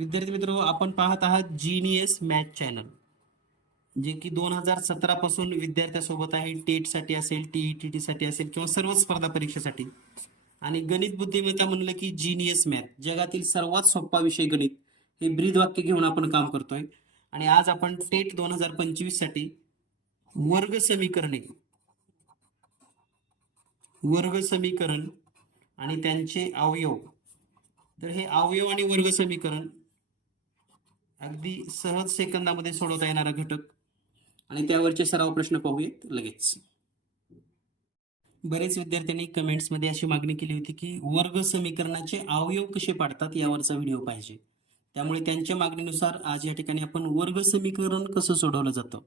विद्यार्थी मित्र आपण पाहत आहात जीनियस मॅथ चॅनल जे की दोन हजार सतरा पासून विद्यार्थ्यासोबत आहे. टेटसाठी असेल टीईटी साठी असेल किंवा सर्व स्पर्धा परीक्षेसाठी. आणि गणित बुद्धिमत्ता म्हणलं की जीनियस मॅथ जगातील सर्वात सोपा विषय गणित हे ब्रीद वाक्य घेऊन आपण काम करतोय. आणि आज आपण टेट दोन हजार पंचवीससाठी वर्ग समीकरणे वर्ग समीकरण आणि त्यांचे अवयव. तर हे अवयव आणि वर्ग समीकरण अगदी सहज सेकंदामध्ये सोडवता येणारा घटक. आणि त्यावरचे सराव प्रश्न पाहूयात लगेच. बरेच विद्यार्थ्यांनी कमेंट्समध्ये अशी मागणी केली होती की वर्ग समीकरणाचे अवयव कसे पाडतात यावरचा व्हिडिओ पाहिजे. त्यामुळे त्यांच्या मागणीनुसार आज या ठिकाणी आपण वर्ग समीकरण कसं सोडवलं जातं?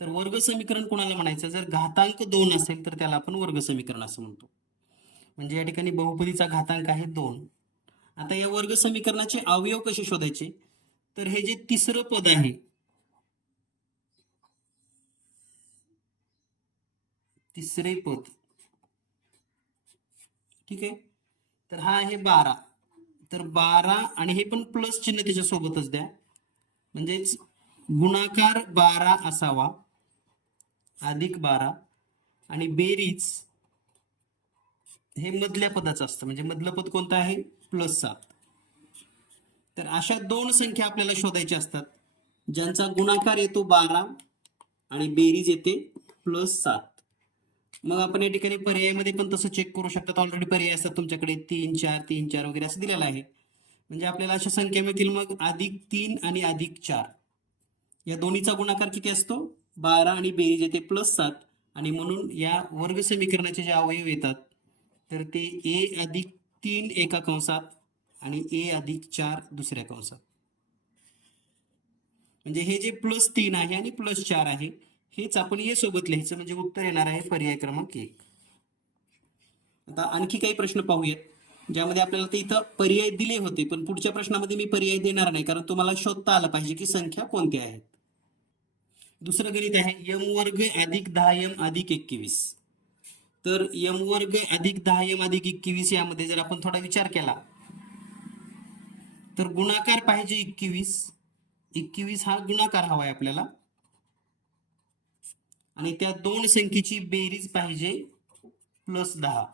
तर वर्ग समीकरण कोणाला म्हणायचं? जर घातांक दोन असेल तर त्याला आपण वर्ग समीकरण असं म्हणतो. म्हणजे या ठिकाणी बहुपदीचा घातांक आहे दोन. आता या वर्ग समीकरणाचे अवयव कसे शोधायचे? तर हे जे तिसरं पद आहे तिसरे पद. ठीक आहे? तर हा आहे बारा. तर बारा आणि हे पण प्लस चिन्ह त्याच्या सोबतच द्या. म्हणजेच गुणाकार बारा असावा अधिक बारा आणि बेरीज हे मधल्या पदाचं असतं. म्हणजे मधलं पद कोणतं आहे? प्लस सात तर अशा दोन संख्या आपल्याला शोधायच्या असतात. ज्यांचा गुणाकार येतो बारा आणि बेरीज येते प्लस सात. मग आपण या ठिकाणी पर्यायामध्ये पण तसं चेक करू शकतात ऑलरेडी पर्याय असतात तुमच्याकडे. तीन चार तीन चार वगैरे असं दिलेलं आहे. म्हणजे आपल्याला अशा संख्या मिळतील मग अधिक तीन आणि अधिक चार. या दोन्हीचा गुणाकार किती असतो? बारा आणि बेरीज येते प्लस सात. आणि म्हणून या वर्ग समीकरणाचे जे अवयव येतात तर ते ए अधिक तीन एका कंसात आणि ए अधिक चार दुसऱ्या कंसात. म्हणजे हे जे प्लस तीन आहे आणि प्लस चार आहे हेच आपण ए सोबत लिहायचं म्हणजे उत्तर येणार आहे पर्याय क्रमांक एक. आता आणखी काही प्रश्न पाहूयात ज्यामध्ये आपल्याला ते इथं पर्याय दिले होते पण पुढच्या प्रश्नामध्ये मी पर्याय देणार नाही कारण तुम्हाला शोधता आलं पाहिजे की संख्या कोणत्या आहेत. दुसरं गणित आहे यम वर्ग अधिक दहा यम अधिक एकवीस. तर यम वर्ग अधिक दहा यम अधिक एकवीस यामध्ये जर आपण थोडा विचार केला तर गुणाकार पाहिजे एकवीस. एकवीस हा गुणाकार हवाय आपल्याला. आणि त्या दोन संख्येची बेरीज पाहिजे प्लस दहा.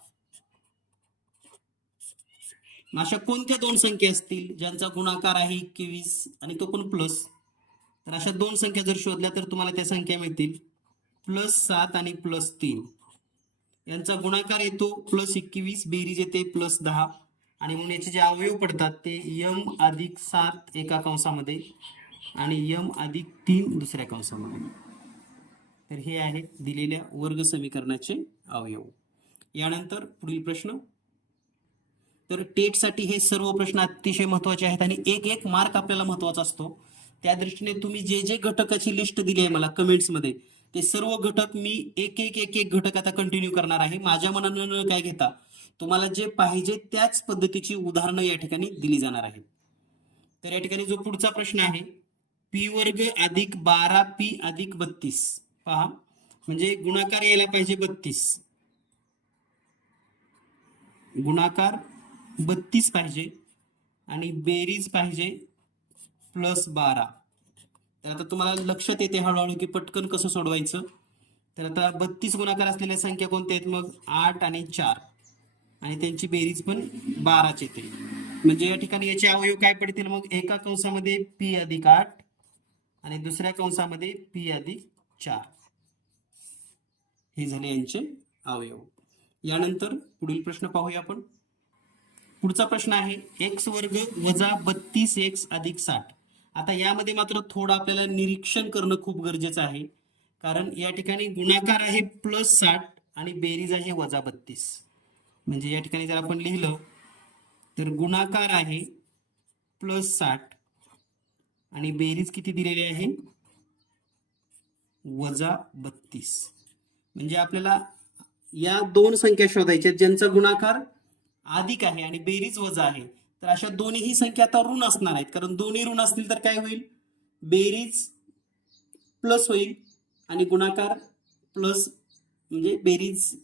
अशा कोणत्या दोन संख्या असतील? ज्यांचा गुणाकार आहे एकवीस आणि तो पण प्लस तर अशा दोन संख्या जर शोधल्या तर तुम्हाला त्या संख्या मिळतील. प्लस सात आणि प्लस तीन. यांचा गुणाकार येतो प्लस एकवीस बेरीज येते प्लस दहा. आणि म्हणून याचे जे अवयव पडतात ते यम अधिक सात एका कंसामध्ये आणि यम अधिक तीन दुसऱ्या कंसामध्ये. तर हे आहेत दिलेल्या वर्ग समीकरणाचे अवयव. यानंतर पुढील प्रश्न. तर टेटसाठी हे सर्व प्रश्न अतिशय महत्त्वाचे आहेत आणि एक एक मार्क आपल्याला महत्त्वाचा असतो. त्या दृष्टीने तुम्ही जे जे घटकाची लिस्ट दिली आहे मला कमेंट्समध्ये ते सर्व घटक मी एक एक एक एक घटक आता कंटिन्यू करणार आहे. माझ्या मनानं न काय घेता. तुम्हाला जे पाहिजे त्याच पद्धतीची उदाहरणं या ठिकाणी दिली जाणार आहेत. तर या ठिकाणी जो पुढचा प्रश्न आहे पी वर्ग अधिक बारा पी अधिक बत्तीस. पहा म्हणजे गुणाकार यायला पाहिजे बत्तीस. गुणाकार बत्तीस पाहिजे आणि बेरीज पाहिजे प्लस बारा. तर आता तुम्हाला लक्षात येते हळूहळू की पटकन कसं सोडवायचं. तर आता बत्तीस गुणाकार असलेल्या संख्या कोणत्या आहेत मग? आठ आणि चार. आणि त्यांची बेरीज पण बाराच येते. म्हणजे या ठिकाणी याचे अवयव काय पडतील? मग एका कंसामध्ये पी अधिक आठ आणि दुसऱ्या कंसामध्ये पी अधिक चार. हे झाले यांचे अवयव. यानंतर पुढील प्रश्न पाहूया आपण. पुढचा प्रश्न आहे एक्स वर्ग वजा बत्तीस एक्स अधिक साठ. आता यामध्ये मात्र थोडं आपल्याला निरीक्षण करणं खूप गरजेचं आहे. कारण या ठिकाणी गुणाकार आहे प्लस साठ आणि बेरीज आहे वजा बत्तीस. म्हणजे या ठिकाणी जर आपण लिहिलं तर गुणाकार आहे प्लस साठ. आणि बेरीज किती दिलेली आहे? वजा बत्तीस. म्हणजे आपल्याला या दोन संख्या शोधायच्या आहेत, ज्यांचा गुणाकार अधिक आहे आणि बेरीज वजा आहे. तर अशा दोन्हीही संख्या आता ऋण असणार आहेत. कारण दोन्ही ऋण असतील तर काय होईल? बेरीज प्लस होईल आणि गुणाकार प्लस म्हणजे बेरीज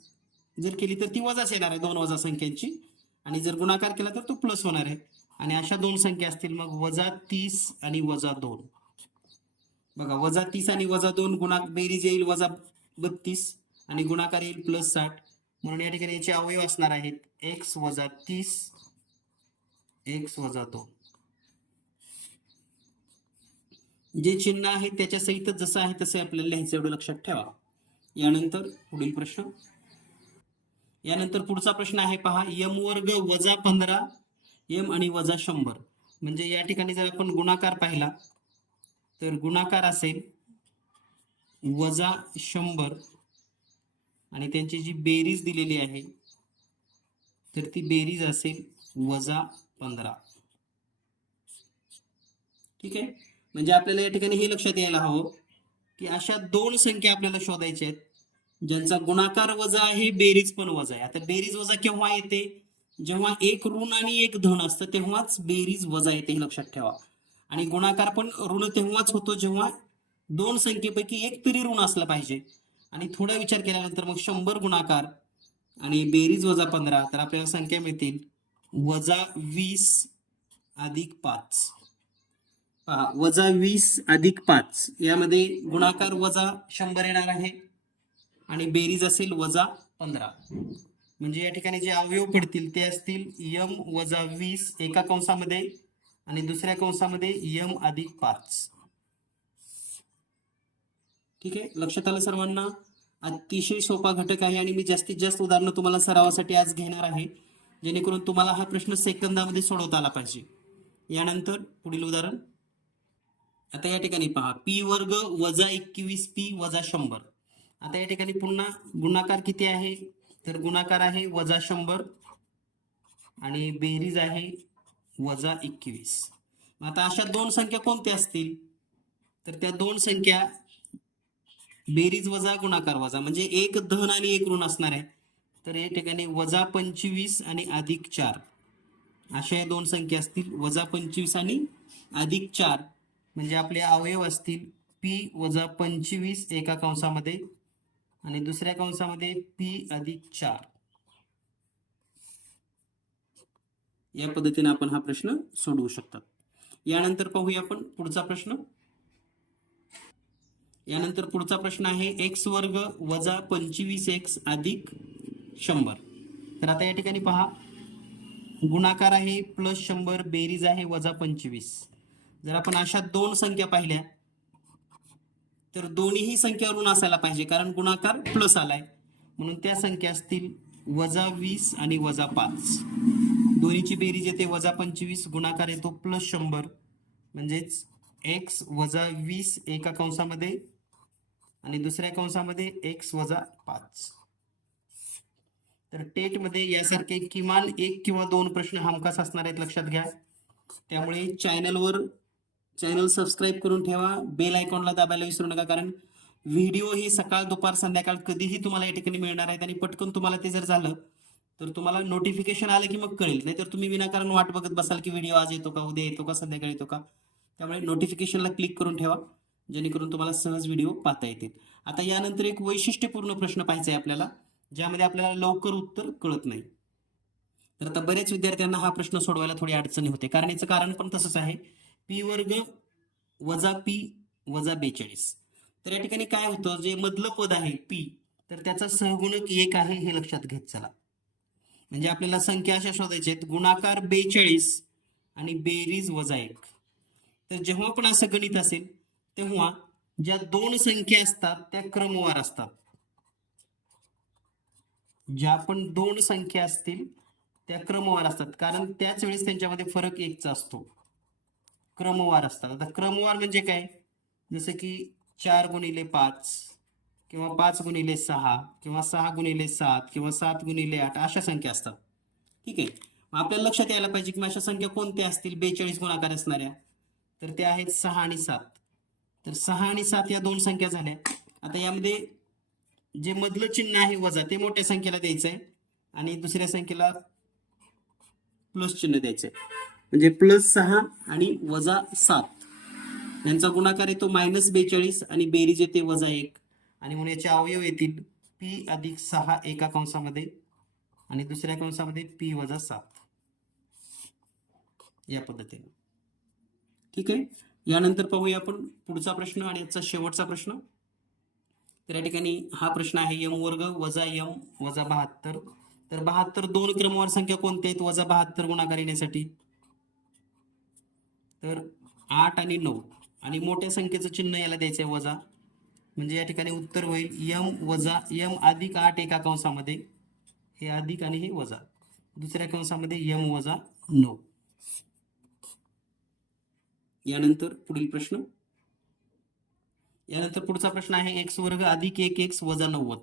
जर केली तर ती वजाच येणार आहे दोन वजा संख्यांची. आणि जर गुणाकार केला तर तो प्लस होणार आहे. आणि अशा दोन संख्या असतील मग वजा तीस आणि वजा दोन. बघा वजा तीस आणि वजा दोन गुणा बेरीज येईल वजा बत्तीस आणि गुणाकार येईल प्लस साठ. म्हणून या ठिकाणी याचे अवयव असणार आहेत एक्स वजा तीस एक्स वजा दोन. जे चिन्ह आहे त्याच्या सहित जसं आहे तसे आपल्याला लिहायचं एवढं लक्षात ठेवा. यानंतर पुढील प्रश्न. यानंतर पुढचा प्रश्न आहे पहा यम वर्ग वजा पंधरा यम आणि वजा शंभर. म्हणजे या ठिकाणी जर आपण गुणाकार पाहिला तर गुणाकार असेल वजा शंभर. आणि त्यांची जी बेरीज दिलेली आहे तर ती बेरीज असेल वजा पंधरा. ठीक आहे? म्हणजे आपल्याला या ठिकाणी हे लक्षात यायला हवं की अशा दोन संख्या आपल्याला शोधायच्या आहेत. ज्यांचा गुणाकार वजा आहे बेरीज पण वजा आहे. आता बेरीज वजा केव्हा येते? जेव्हा एक ऋण आणि एक धन असतं तेव्हाच बेरीज वजा येते हे लक्षात ठेवा. आणि गुणाकार पण ऋण तेव्हाच होतो जेव्हा दोन संख्येपैकी एक तरी ऋण असलं पाहिजे. आणि थोडा विचार केल्यानंतर मग शंभर गुणाकार आणि बेरीज वजा पंधरा तर आपल्याला संख्या मिळतील वजा वीस अधिक पाच. पहा वजा वीस अधिक पाच यामध्ये गुणाकार वजा शंभर येणार आहे. आणि बेरीज असेल वजा पंधरा. म्हणजे या ठिकाणी जे अवयव पडतील ते असतील यम वजा वीस एका कंसामध्ये आणि दुसऱ्या कंसामध्ये यम अधिक पाच. ठीक आहे? लक्षात आलं सर्वांना? अतिशय सोपा घटक आहे आणि मी जास्तीत जास्त उदाहरणं तुम्हाला सरावासाठी आज घेणार आहे जेणेकरून तुम्हाला हा प्रश्न सेकंदामध्ये सोडवता आला पाहिजे. यानंतर पुढील उदाहरण. आता या ठिकाणी पहा. पी वर्ग वजा एकवीस पी वजा शंभर. आता या ठिकाणी पुन्हा गुणाकार किती आहे? तर गुणाकार आहे वजा शंभर आणि बेरीज आहे वजा एकवीस. आता अशा दोन संख्या कोणत्या असतील? तर त्या दोन संख्या बेरीज वजा गुणाकार वजा म्हणजे एक धन आणि एक ऋण असणार आहे. तर या ठिकाणी वजा पंचवीस आणि अधिक चार. अशा या दोन संख्या असतील. वजा पंचवीस आणि अधिक चार म्हणजे आपले अवयव असतील. पी वजा पंचवीस एका कंसामध्ये आणि दुसऱ्या कंसामध्ये पी अधिक चार. या पद्धतीने आपण हा प्रश्न सोडवू शकतात. यानंतर पाहूया आपण पुढचा प्रश्न. यानंतर पुढचा प्रश्न आहे एक्स वर्ग वजा पंचवीस एक्स अधिक शंभर. तर आता या ठिकाणी पहा. गुणाकार आहे प्लस शंभर बेरीज आहे वजा पंचवीस. जर आपण अशा दोन संख्या पाहिल्या तर दोन्हीही संख्या ऋण असायला पाहिजे कारण गुणाकार प्लस आलाय. म्हणून त्या संख्या असतील वजा वीस आणि वजा पाच. दोन्हीची बेरीज येते वजा पंचवीस गुणाकार येतो प्लस शंभर. म्हणजेच एक्स वजा वीस एका कंसामध्ये आणि दुसऱ्या कंसामध्ये एक्स वजा पाच. तर टेटमध्ये यासारखे किमान एक किंवा दोन प्रश्न हमखास असणार आहेत लक्षात घ्या. त्यामुळे चॅनलवर चॅनल सबस्क्राईब करून ठेवा बेल आयकॉनला दाबायला विसरू नका कारण व्हिडिओ हे सकाळ दुपार संध्याकाळ कधीही तुम्हाला या ठिकाणी मिळणार आहेत आणि पटकन तुम्हाला ते जर झालं तर तुम्हाला नोटिफिकेशन आलं की मग कळेल. नाहीतर तुम्ही विनाकारण वाट बघत बसाल की व्हिडिओ आज येतो का उद्या येतो का संध्याकाळी येतो का. त्यामुळे नोटिफिकेशनला क्लिक करून ठेवा जेणेकरून तुम्हाला सहज व्हिडिओ पाहता येतील. आता यानंतर एक वैशिष्ट्यपूर्ण प्रश्न पाहायचा आहे आपल्याला ज्यामध्ये आपल्याला लवकर उत्तर कळत नाही. तर आता बऱ्याच विद्यार्थ्यांना हा प्रश्न सोडवायला थोडी अडचणी होते. कारण याचं कारण पण तसंच आहे. पी वर्ग वजा पी वजा बेचाळीस. तर या ठिकाणी काय होतं? जे मधलं पद आहे पी तर त्याचा सहगुणक एक आहे हे लक्षात घेत चला. म्हणजे आपल्याला संख्या अशा शोधायच्या आहेत गुणाकार बेचाळीस आणि बेरीज वजा एक. तर जेव्हा पण असं गणित असेल तेव्हा ज्या दोन संख्या असतात त्या क्रमवार असतात. ज्या पण दोन संख्या असतील त्या क्रमवार असतात. कारण त्याच वेळेस त्यांच्यामध्ये फरक एकचा असतो. क्रमवार असतात. आता क्रमवार म्हणजे काय? जसं की चार गुणिले पाच किंवा पाच गुणिले सहा किंवा सहा गुणिले सात किंवा सात गुणिले आठ अशा संख्या असतात. ठीक आहे? आपल्याला लक्षात यायला पाहिजे की मग अशा संख्या कोणत्या असतील? बेचाळीस गुणाकार असणाऱ्या. तर त्या आहेत सहा आणि सात. तर सहा आणि सात या दोन संख्या झाल्या. आता यामध्ये जे मधलं चिन्ह आहे वजा ते मोठ्या संख्येला द्यायचं आहे आणि दुसऱ्या संख्येला प्लस चिन्ह द्यायचं आहे म्हणजे प्लस सहा आणि वजा सात. यांचा गुणाकार येतो मायनस बेचाळीस आणि बेरीज येते वजा एक. आणि म्हणून याचे अवयव येतील पी अधिक सहा एका कंसामध्ये आणि दुसऱ्या कंसामध्ये पी वजा सात. या पद्धतीने. ठीक आहे? यानंतर पाहूया आपण पुढचा प्रश्न आणि याचा शेवटचा प्रश्न. तर या ठिकाणी हा प्रश्न आहे यम वर्ग वजा यम वजा बहात्तर. तर बहात्तर दोन क्रमवार संख्या कोणत्या आहेत? वजा बहात्तर गुणाकार येण्यासाठी. तर आठ आणि नऊ. आणि मोठ्या संख्येचं चिन्ह याला द्यायचं आहे वजा. म्हणजे या ठिकाणी उत्तर होईल यम वजा. यम अधिक आठ एका कंसामध्ये. हे अधिक आणि हे वजा. दुसऱ्या कंसामध्ये यम वजा नऊ. यानंतर पुढील प्रश्न. यानंतर पुढचा प्रश्न आहे एक्स वर्ग अधिक एक एक्स वजा नव्वद.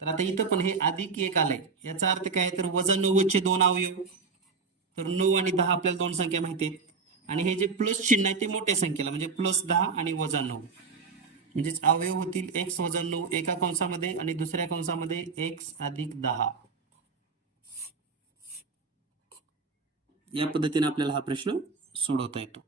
तर आता इथं पण हे अधिक एक आलंय. याचा अर्थ काय? तर वजा नव्वदचे दोन अवयव. तर नऊ आणि दहा आपल्याला दोन संख्या माहिती आहेत. आणि हे जे प्लस चिन्ह आहे ते मोठ्या संख्येला म्हणजे प्लस दहा आणि वजा नऊ. म्हणजेच अवयव होतील एक्स वजा नऊ एका कंसामध्ये आणि दुसऱ्या कंसामध्ये एक्स अधिक दहा. या पद्धतीने आपल्याला हा प्रश्न सोडवता येतो.